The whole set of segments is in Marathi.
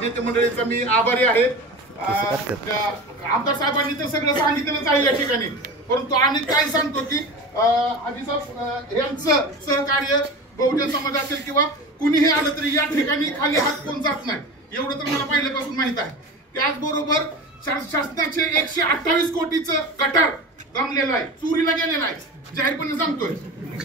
नेते मंडळीचा मी आभारी आहे। आमदार साहेबांनी तर सगळं सांगितलंच आहे या ठिकाणी, परंतु आम्ही काय सांगतो की यांचं सहकार्य बहुजन समाज असेल किंवा कुणीही आलं तरी या ठिकाणी खाली हात कोण जात नाही, एवढं तर मला पहिल्यापासून माहित आहे। त्याचबरोबर शासनाचे 128 कोटीचं गटार गमलेलं आहे, चोरीला गेलेलं आहे, जाहीरपणे सांगतोय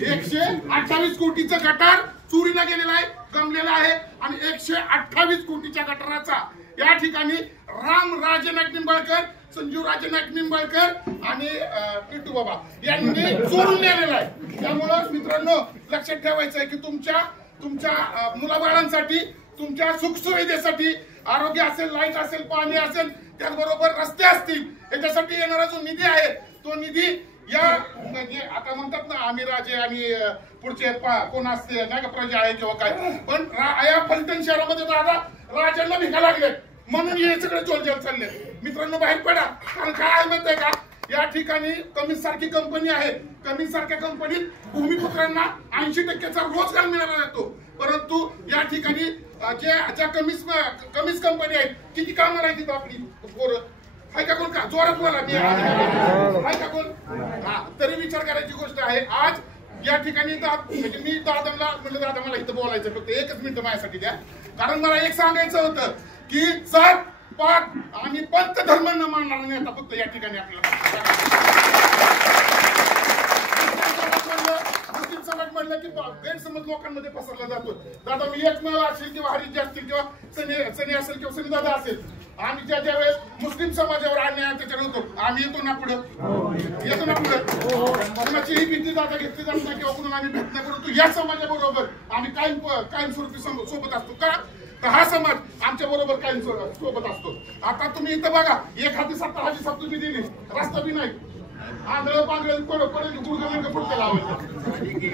128 कोटीचं गटार चोरीला गेलेलं आहे, गमलेलं आहे। आणि 128 कोटीच्या गटाराचा या ठिकाणी रामराजे नाईक निंबाळकर, संजीव राजे नाईक निंबाळकर आणि टिटू बाबा यांनी चोरून नेलेला आहे। त्यामुळे मित्रांनो लक्षात ठेवायचं आहे की तुमच्या मुलाबाळांसाठी, तुमच्या सुखसुविधेसाठी, आरोग्य असेल, लाईट असेल, पाणी असेल, त्याचबरोबर रस्ते असतील, याच्यासाठी येणारा जो निधी आहे तो निधी या म्हणजे आता म्हणतात ना आम्ही राजे आणि पुढचे कोण असते नाही का प्रजा आहे किंवा काय, पण या फलटण शहरामध्ये दादा राजांना भिका लागले म्हणून हे सगळे जोलजल चालले। मित्रांनो बाहेर पडा, कारण काय आहे माहिती आहे का, या ठिकाणी कमिस सारखी कंपनी आहे, कमिस सारख्या कंपनीत भूमिपुत्रांना 80% रोजगार मिळाला जातो, परंतु या ठिकाणी ज्या कमिस कंपनी आहेत किती कामं राहतील आपली पोरं हाय का कोण, का जोरात बोला हाय का कोण, तरी विचार करायची गोष्ट आहे। आज या ठिकाणी म्हणजे मी दादांना म्हटलं दादा मला इथं बोलायचं फक्त 1 मिनिट माझ्यासाठी द्या, कारण मला एक सांगायचं होतं की जात पात आणि पंथ धर्म न मानणारा नेता फक्त या ठिकाणी आपल्याला मुस्लिम समाज म्हणलं की गैरसमज लोकांमध्ये पसरला जातो। दादा मी एकमेव असेल किंवा हरिजी असतील किंवा सनी असेल किंवा सनी दादा असेल, आम्ही ज्या वेळेस मुस्लिम समाजावर अन्याय अत्याचार होतो आम्ही येतो ना पुढे, येतो ना पुढे, कोणाचीही भीती दादा घेतली जात नाही किंवा कोणाला आम्ही भेट नाही, परंतु या समाजाबरोबर आम्ही कायमस्वरूपी सोबत असतो का, हा समाज आमच्या बरोबर कायम सोबत असतो। आता तुम्ही इथं बघा, एक हाती 70,000 साप तुम्ही दिली, रस्ता बी नाही, आंधळ पांढळ पुढे लावायचं,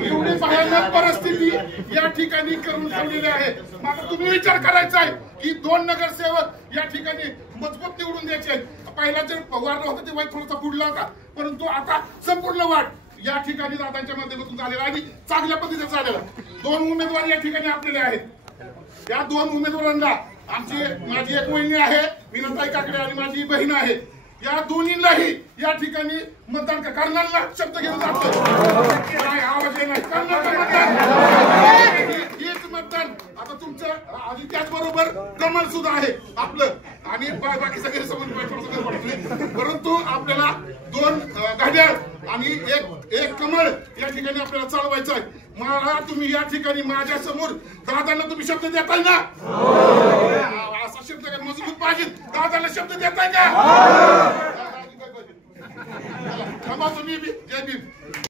एवढी भयानक परिस्थिती या ठिकाणी करून ठेवलेली आहे। मात्र तुम्ही विचार करायचा आहे की 2 नगरसेवक या ठिकाणी मजबूत निवडून द्यायचे। पहिला जर वार्ड होता ते वाईट थोडासा बुडला होता, परंतु आता संपूर्ण वार्ड या ठिकाणी दादांच्या माध्यमातून झालेला आणि चांगल्या पद्धतीने झालेला। 2 उमेदवार या ठिकाणी आपलेले आहेत, त्या 2 उमेदवारांना माझी एक वहिनी आहे विनंताई काकडे आणि माझी बहीण आहे, या दोन्हीलाही या ठिकाणी मतदान करणाऱ्याला शब्द घेऊन जातो, आवाज नाही हेच मतदान आता तुमचं। आणि त्याचबरोबर कमल सुद्धा आहे आपलं आणि बाकी सगळे समोर, परंतु आपल्याला 2 घड्याळ आणि एक कमळ या ठिकाणी आपल्याला चालवायचं आहे। मला तुम्ही या ठिकाणी माझ्या समोर दादांना तुम्ही शब्द देताय ना, असा शब्द मजबूत पाहिजे, दादाला शब्द देताय का, तुम्ही जय भीम।